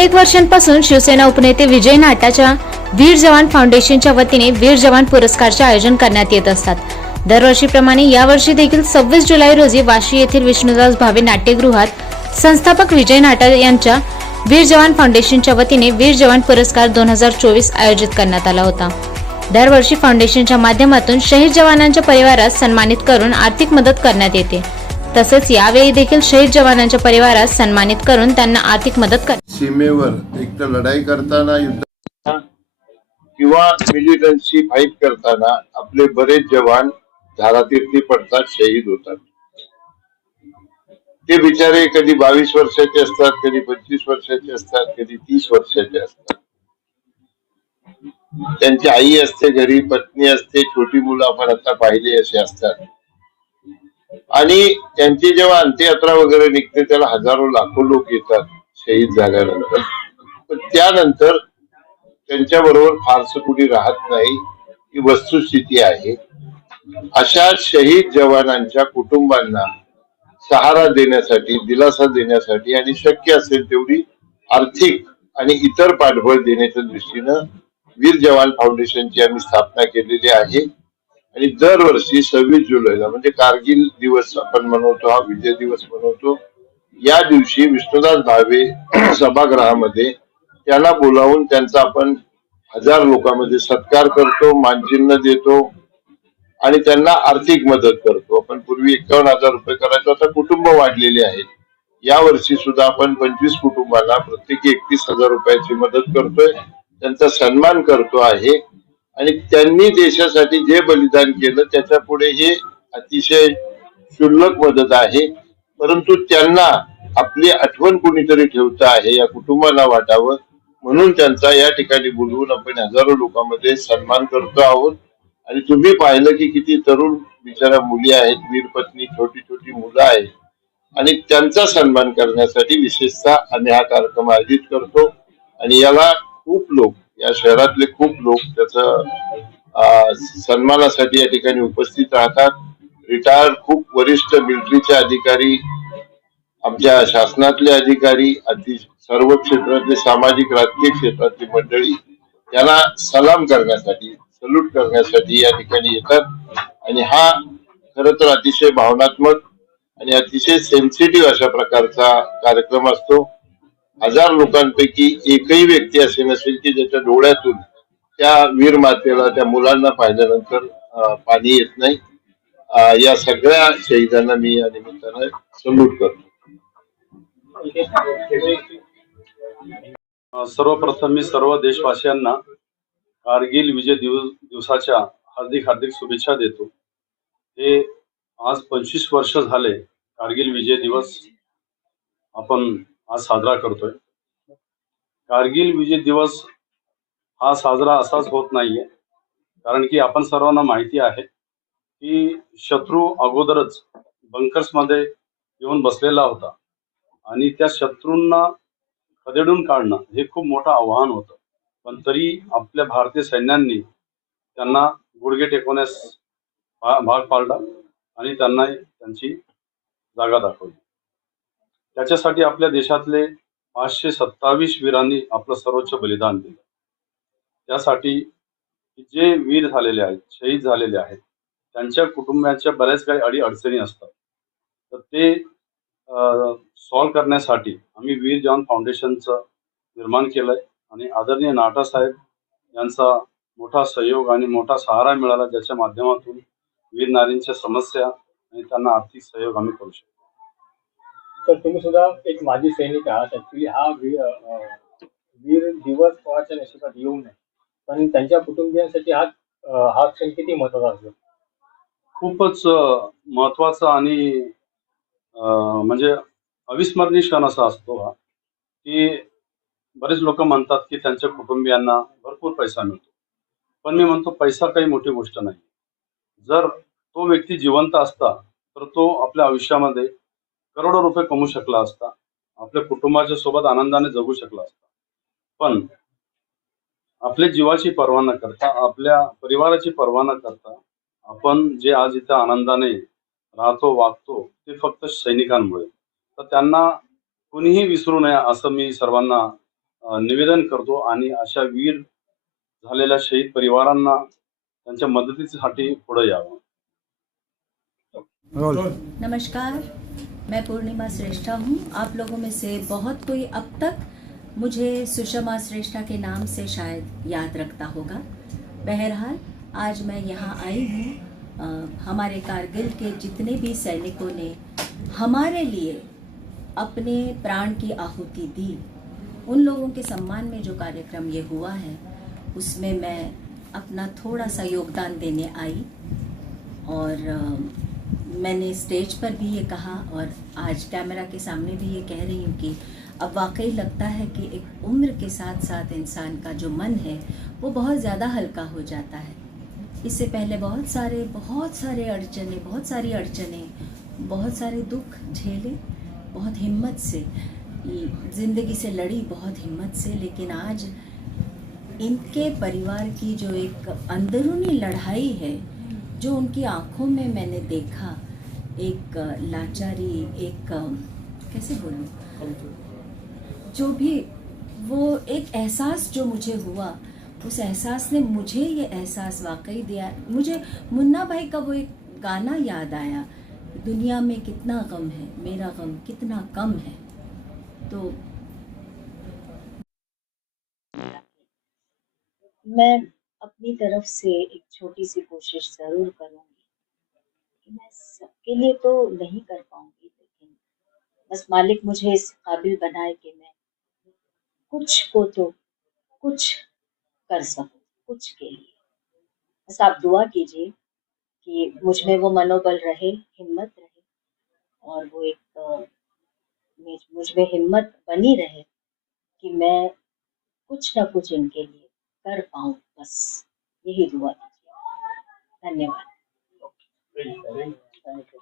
अनेक वर्षांपासून शिवसेना उपनेते विजय नाटाच्या वीर जवान फाउंडेशनच्या वतीने वीर जवान पुरस्कारचे आयोजन करण्यात येत असतात. दरवर्षीप्रमाणे यावर्षी देखील 26 जुलै रोजी वाशी येथील विष्णुदास भावे नाट्यगृहात संस्थापक विजय नाटा यांच्या वीर जवान फाउंडेशनच्या वतीने वीर जवान पुरस्कार 2024 आयोजित करण्यात आला होता. दरवर्षी फाउंडेशनच्या माध्यमातून शहीद जवानांच्या परिवारास सन्मानित करून आर्थिक मदत करण्यात येते. तसेच यावेळी देखील शहीद जवानांच्या परिवारास सन्मानित करून त्यांना आर्थिक मदत करण्यात. सीमेवर एक तर लढाई करताना युद्ध किंवा मिलिटन्सी फाईट करताना आपले बरेच जवान धारातीर्थी पडतात, शहीद होतात. ते बिचारे कधी 22 वर्षाचे असतात, कधी 25 वर्षाचे असतात, कधी 30 वर्षाचे असतात. त्यांची आई असते घरी, पत्नी असते, छोटी मुलं आपण आता पाहिले असे असतात. आणि त्यांची जेव्हा अंत्ययात्रा वगैरे निघते त्याला हजारो लाखो लोक येतात शहीद झाल्यानंतर. पण त्यानंतर त्यांच्या बरोबर फारसं कुणी राहत नाही, ही वस्तुस्थिती आहे. अशा शहीद जवानांच्या कुटुंबांना सहारा देण्यासाठी, दिलासा देण्यासाठी आणि शक्य असेल तेवढी आर्थिक आणि इतर पाठबळ देण्याच्या दृष्टीनं वीर जवान फाउंडेशनची आम्ही स्थापना केलेली आहे. आणि दरवर्षी 26 जुलैला म्हणजे कारगिल दिवस आपण मनवतो, हा विजय दिवस मनवतो. या दिवशी विष्णुदास भावे सभागृहामध्ये त्यांना बोलावून त्यांचा आपण 1000 लोकांमध्ये सत्कार करतो, मानचिन्ह देतो आणि त्यांना आर्थिक मदत करतो. आपण पूर्वी 51,000 रुपये करायचो, आता कुटुंब वाढलेली आहेत. या वर्षी सुद्धा आपण 25 कुटुंबांना प्रत्येकी 31,000 रुपयाची मदत करतोय, त्यांचा सन्मान करतो आहे. आणि त्यांनी देशासाठी जे बलिदान केलं त्याच्या पुढे हे अतिशय क्षुल्लक मदत आहे. परंतु त्यांना आपली आठवण कुणीतरी ठेवतं आहे, या कुटुंबाला वाटावं म्हणून त्यांचा या ठिकाणी बोलवून आपण हजारो लोकांमध्ये सन्मान करतो आहोत. आणि तुम्ही पाहिलं की किती तरुण बिचारा मुली आहेत, वीरपत्नी, छोटी छोटी मुलं आहेत. आणि त्यांचा सन्मान करण्यासाठी विशेषतः आम्ही हा कार्यक्रम आयोजित करतो. आणि याला खूप लोक, या शहरातले खूप लोक त्याचा सन्मानासाठी या ठिकाणी उपस्थित राहतात. रिटायर्ड खूप वरिष्ठ मिलिटरीचे अधिकारी, आमच्या शासनातले अधिकारी, सर्व क्षेत्रातले सामाजिक राजकीय क्षेत्रातली मंडळी यांना सलाम करण्यासाठी, सल्यूट करण्यासाठी या ठिकाणी येतात. आणि हा खरं तर अतिशय भावनात्मक आणि अतिशय सेन्सिटिव्ह अशा प्रकारचा कार्यक्रम असतो. 1000 लोकांपैकी एकही व्यक्ती असे नसेल की ज्याच्या डोळ्यातून त्या वीर मातेला, त्या मुलांना पाहिल्यानंतर पाणी येत नाही. या सगळ्या शहीदांना मी या निमित्तानं सल्यूट करतो. सर्वप्रथम मी सर्व देशवासियांना कारगिल विजय दिवसाच्या हार्दिक शुभेच्छा देतो. हे आज 25 वर्ष झाले कारगिल विजय दिवस आपण आज साजरा करतोय. कारगिल विजय दिवस हा साजरा असाच होत नाहीये, कारण की आपण सर्वांना माहिती आहे की शत्रू अगोदरच बंकर्स मध्ये येऊन बसलेला होता आणि त्या शत्रूंना खदेडून काढणं हे खूप मोठं आव्हान होतं. पण तरी आपल्या भारतीय सैन्यांनी त्यांना गुडघे टेकवण्यास भाग पाडला आणि त्यांना त्यांची जागा दाखवली. त्याच्यासाठी आपल्या देशातले 527 वीरांनी आपलं सर्वोच्च बलिदान दिलं. त्यासाठी जे वीर झालेले आहेत, शहीद झालेले आहेत, त्यांच्या कुटुंबाच्या बऱ्याच काही अडीअडचणी असतात. तर ते सॉल्व्ह करण्यासाठी आम्ही वीर जवान फाउंडेशनचं निर्माण केलंय. आणि आदरणीय नाटा साहेब यांचा मोठा सहयोग आणि मोठा सहारा मिळाला, ज्याच्या माध्यमातून वीर नारींच्या समस्या आणि त्यांना आर्थिक सहयोग आम्ही करू शकतो. तर तुम्ही सुद्धा एक माजी सैनिक आहात. ऍक्च्युली हा वीर दिवस कोणाच्या नशिबात येऊ नये, पण त्यांच्या कुटुंबियांसाठी हा क्षण किती महत्वाचा असतो? खूपच महत्वाचा आणि म्हणजे अविस्मरणीय क्षण असा असतो हा, की बरेच लोक म्हणतात की त्यांच्या कुटुंबियांना भरपूर पैसा मिळतो. पण मी म्हणतो पैसा काही मोठी गोष्ट नाही. जर तो व्यक्ती जिवंत असता तर तो आपल्या आयुष्यामध्ये करोडो रुपये कमवू शकला असता, आपल्या कुटुंबाच्या सोबत आनंदाने जगू शकला असता. पण आपल्या जीवाची पर्वा न करता, आपल्या परिवाराची पर्वा न करता आपण जे आज इथं आनंदाने राहतो, वागतो, ते फक्त सैनिकांमुळे. तर त्यांना कुणीही विसरू नये असं मी सर्वांना निवेदन करतो आणि अशा वीर झालेल्या शहीद परिवारांना त्यांच्या मदतीसाठी पुढे यावं. नमस्कार, मैं पूर्णिमा श्रेष्ठा हूँ. आप लोगों में से बहुत कोई अब तक मुझे सुषमा श्रेष्ठा के नाम से शायद याद रखता होगा. बहरहाल आज मैं यहाँ आई हूँ हमारे कारगिल के जितने भी सैनिकों ने हमारे लिए अपने प्राण की आहुति दी, उन लोगों के सम्मान में जो कार्यक्रम ये हुआ है उसमें मैं अपना थोड़ा सा योगदान देने आई. और मैंने स्टेज पर भी ये कहा और आज कैमरा के सामने भी ये कह रही हूँ कि अब वाकई लगता है कि एक उम्र के साथ साथ इंसान का जो मन है वो बहुत ज़्यादा हल्का हो जाता है. इससे पहले बहुत सारी अड़चनें, बहुत सारे दुख झेले, बहुत हिम्मत से ज़िंदगी से लड़ी, बहुत हिम्मत से. लेकिन आज इनके परिवार की जो एक अंदरूनी लड़ाई है, जो उनकी आंखों में मैंने देखा, एक लाचारी, एक कैसे बोलूं, जो भी वो एक एहसास जो मुझे हुआ, उस एहसास ने मुझे ये एहसास वाकई दिया. मुझे मुन्ना भाई का वो एक गाना याद आया, दुनिया में कितना गम है, मेरा गम कितना कम है. तो मैं अपनी तरफ से एक छोटी सी कोशिश ज़रूर करूँगी कि मैं सबके लिए तो नहीं कर पाऊँगी, लेकिन बस मालिक मुझे इस काबिल बनाए कि मैं कुछ को तो कुछ कर सकूँ, कुछ के लिए. बस आप दुआ कीजिए कि मुझ में वो मनोबल रहे, हिम्मत रहे, और वो एक मुझ में हिम्मत बनी रहे कि मैं कुछ ना कुछ इनके लिए कर पाऊँ. बस यही दुआ कीजिए. धन्यवाद. थँक्यू.